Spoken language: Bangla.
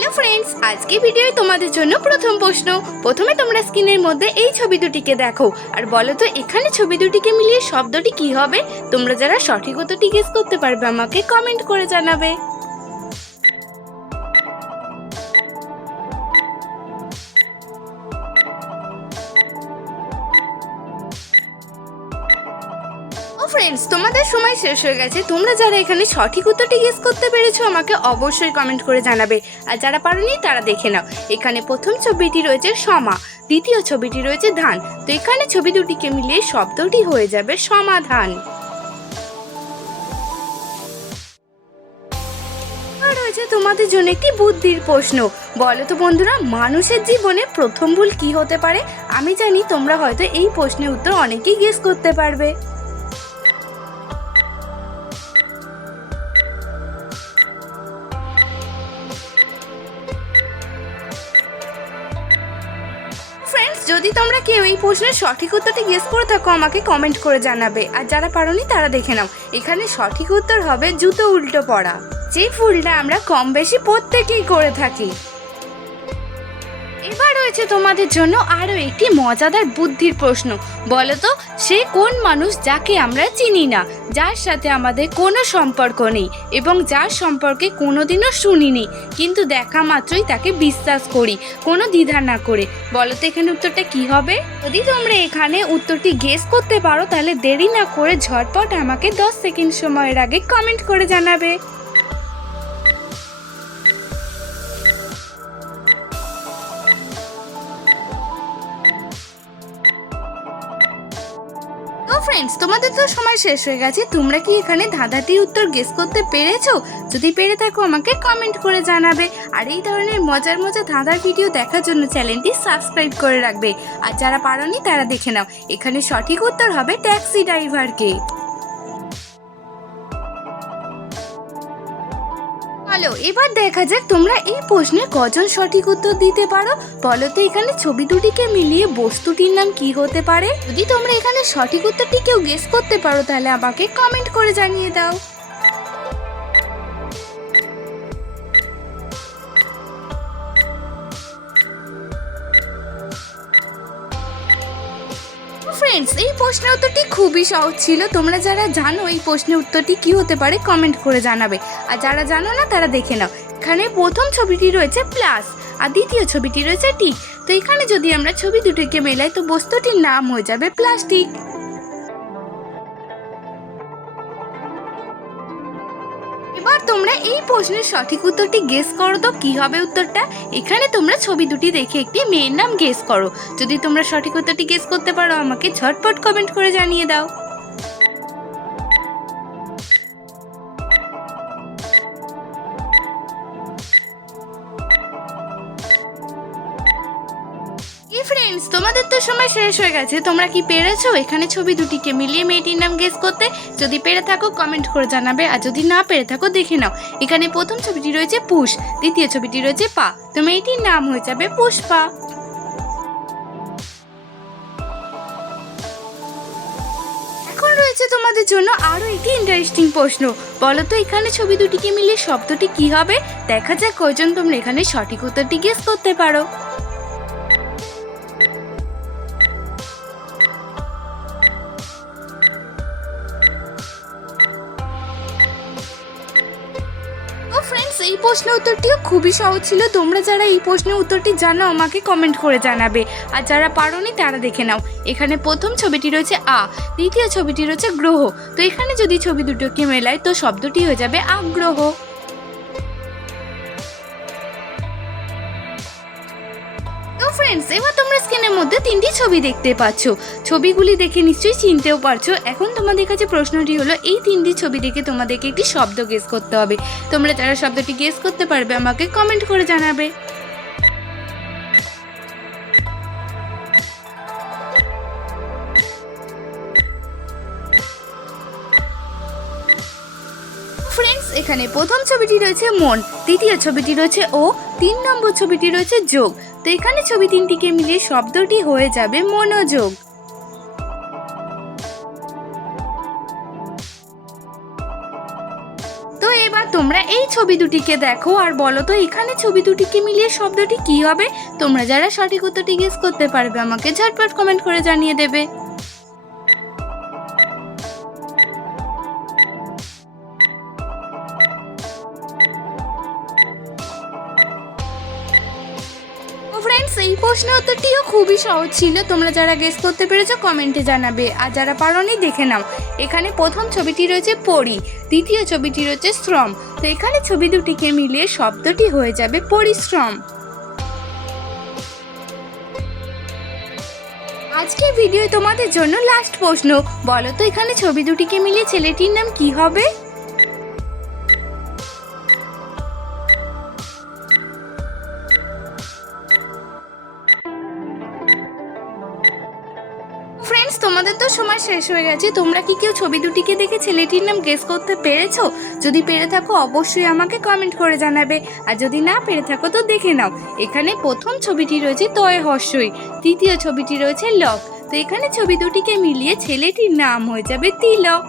হ্যালো ফ্রেন্ডস, আজকে ভিডিওয় তোমাদের জন্য প্রথম প্রশ্ন। প্রথমে তোমরা স্ক্রিনের মধ্যে এই ছবি দুটিকে দেখো আর বলো তো এখানে ছবি দুটিকে মিলিয়ে শব্দটি কি হবে। তোমরা যারা সঠিক উত্তরটি গেস করতে পারবে আমাকে কমেন্ট করে জানাবে। ফ্রেন্ডস, তোমাদের সময় শেষ হয়ে গেছে। তোমরা যারা এখানে সঠিক উত্তরটি গেস করতে পেরেছো আমাকে অবশ্যই কমেন্ট করে জানাবে, আর যারা পারোনি তারা দেখে নাও। এখানে প্রথম ছবিটি রয়েছে সমা, দ্বিতীয় ছবিটি রয়েছে ধান। তো এখানে ছবি দুটিকে মিলিয়ে শব্দটি হয়ে যাবে সমাধান। আর রয়েছে তোমাদের জন্য একটি বুদ্ধির প্রশ্ন। বলো তো বন্ধুরা, মানুষের জীবনে প্রথম ভুল কি হতে পারে? আমি জানি তোমরা হয়তো এই প্রশ্নের উত্তর অনেকেই গেস করতে পারবে। ফ্রেন্ডস, যদি তোমরা কেউ এই প্রশ্নের সঠিক উত্তরটি গেস করে থাকো আমাকে কমেন্ট করে জানাবে, আর যারা পারোনি তারা দেখে নাও। এখানে সঠিক উত্তর হবে জুতো উল্টো পড়া, যে ভুলটা আমরা কম বেশি প্রত্যেকেই করে থাকি। এবার রয়েছে তোমাদের জন্য আরো একটি মজাদার বুদ্ধির প্রশ্ন। বলো তো, সে কোন মানুষ যাকে আমরা চিনি না, যার সাথে আমাদের কোনো সম্পর্ক নেই এবং যার সম্পর্কে কোনোদিনও শুনিনি, কিন্তু দেখা মাত্রই তাকে বিশ্বাস করি কোনো দ্বিধা না করে। বলো তো এখানে উত্তরটা কি হবে? যদি তোমরা এখানে উত্তরটি গেস করতে পারো তাহলে দেরি না করে ঝটপট আমাকে 10 সেকেন্ড সময়ের আগে কমেন্ট করে জানাবে। ফ্রেন্ডস, তোমাদের তো সময় শেষ হয়ে গেছে। তোমরা কি এখানে ধাঁধাটির উত্তর গেস করতে পেরেছো? যদি পেরে থাকো আমাকে কমেন্ট করে জানাবে। আর এই ধরনের মজার ধাঁধার ভিডিও দেখার জন্য চ্যানেলটি সাবস্ক্রাইব করে রাখবে, আর যারা পারোনি তারা দেখে নাও। এখানে সঠিক উত্তর হবে ট্যাক্সি ড্রাইভারকে। চলো এবার দেখা যাক তোমরা এই প্রশ্নে কজন সঠিক উত্তর দিতে পারো। বলো তো এখানে ছবি দুটিকে মিলিয়ে বস্তুটির নাম কি হতে পারে? যদি তোমরা এখানে সঠিক উত্তরটি কেউ গেস করতে পারো তাহলে আমাকে কমেন্ট করে জানিয়ে দাও। ফ্রেন্ডস, এই প্রশ্নের উত্তরটি খুবই সহজ ছিল। তোমরা যারা জানো এই প্রশ্নের উত্তরটি কি হতে পারে কমেন্ট করে জানাবে, আর যারা জানো না তারা দেখে নাও। এখানে প্রথম ছবিটি রয়েছে প্লাস আর দ্বিতীয় ছবিটি রয়েছে টিক। তো এখানে যদি আমরা ছবি দুটোকে মেলাই তো বস্তুটির নাম হয়ে যাবে প্লাস্টিক। এবার তোমরা এই প্রশ্নের সঠিক উত্তরটি গেস করো তো কি হবে উত্তরটা। এখানে তোমরা ছবি দুটি দেখে একটি মেয়ের নাম গেস করো। যদি তোমরা সঠিক উত্তরটি গেস করতে পারো আমাকে ঝটপট কমেন্ট করে জানিয়ে দাও। ফ্রেন্ডস, তোমাদের তো সময় শেষ হয়ে গেছে। তোমরা কি পেরেছো এখানে ছবি দুটিকে মিলিয়ে মেয়েটির নাম গেস করতে? যদি পেরে থাকো কমেন্ট করে জানাবে, আর যদি না পেরে থাকো দেখে নাও। এখানে প্রথম ছবিটি রয়েছে পুষ, দ্বিতীয় ছবিটি রয়েছে পা। তো মেয়েটির নাম হয়ে যাবে পুষ্পা। এখন রয়েছে তোমাদের জন্য আরো একটি ইন্টারেস্টিং প্রশ্ন। বলো তো এখানে ছবি দুটিকে মিলিয়ে শব্দটি কি হবে? দেখা যাক কয়জন তোমরা এখানে সঠিক উত্তরটি গেস করতে পারো। ফ্রেন্ডস, এই প্রশ্নের উত্তরটিও খুবই সহজ ছিল। তোমরা যারা এই প্রশ্নের উত্তরটি জানো আমাকে কমেন্ট করে জানাবে, আর যারা পারোনি তারা দেখে নাও। এখানে প্রথম ছবিটি রয়েছে আ, দ্বিতীয় ছবিটি রয়েছে গ্রহ। তো এখানে যদি ছবি দুটোকে মেলায় তো শব্দটি হয়ে যাবে আগ্রহ। ফ্রেন্ডস, এবার তোমরা স্ক্রিনের মধ্যে তিনটি ছবি দেখতে পাচ্ছ। ছবিগুলি দেখে নিশ্চয়ই চিনতেও পারছো। এখন তোমাদের কাছে প্রশ্নটি হলো এই তিনটি ছবি দেখে তোমাদেরকে একটি শব্দ গেস করতে হবে। তোমরা যারা শব্দটি গেস করতে পারবে আমাকে কমেন্ট করে জানাবে। ফ্রেন্ডস, এখানে প্রথম ছবিটি রয়েছে মন, দ্বিতীয় ছবিটি রয়েছে ও, 3 নম্বর ছবিটি রয়েছে যোগ। তো এখানে ছবি তিনটিকে মিলিয়ে শব্দটি হয়ে যাবে মনোযোগ। তো এবার তোমরা এই ছবি দুটিকে দেখো আর বলো তো এখানে ছবি দুটিকে মিলিয়ে শব্দটি কি হবে। তোমরা যারা সঠিক উত্তরটি গেস করতে পারবে আমাকে ঝটপট কমেন্ট করে জানিয়ে দেবে। ফ্রেন্ডস, এই প্রশ্নের উত্তরটিও খুবই সহজ ছিল। তোমরা যারা গেস করতে পেরেছো কমেন্টে জানাবে, আর যারা পারোনি দেখে নাও। এখানে প্রথম ছবিটি রয়েছে পরি, দ্বিতীয় ছবিটি রয়েছে শ্রম। তো এখানে ছবি দুটিকে মিলিয়ে শব্দটি হয়ে যাবে পরিশ্রম। আজকের ভিডিও তোমাদের জন্য লাস্ট প্রশ্ন, বলো তো এখানে ছবি দুটিকে মিলিয়ে ছেলেটির নাম কি হবে। ফ্রেন্ডস, তোমাদের তো সময় শেষ হয়ে গেছে। তোমরা কি কেউ ছবি দুটিকে দেখে ছেলেটির নাম গেস করতে পেরেছো? যদি পেরে থাকো অবশ্যই আমাকে কমেন্ট করে জানাবে, আর যদি না পেরে থাকো তো দেখে নাও। এখানে প্রথম ছবিটি রয়েছে তয় হর্ষই, তৃতীয় ছবিটি রয়েছে লক। তো এখানে ছবি দুটিকে মিলিয়ে ছেলেটির নাম হয়ে যাবে তিলক।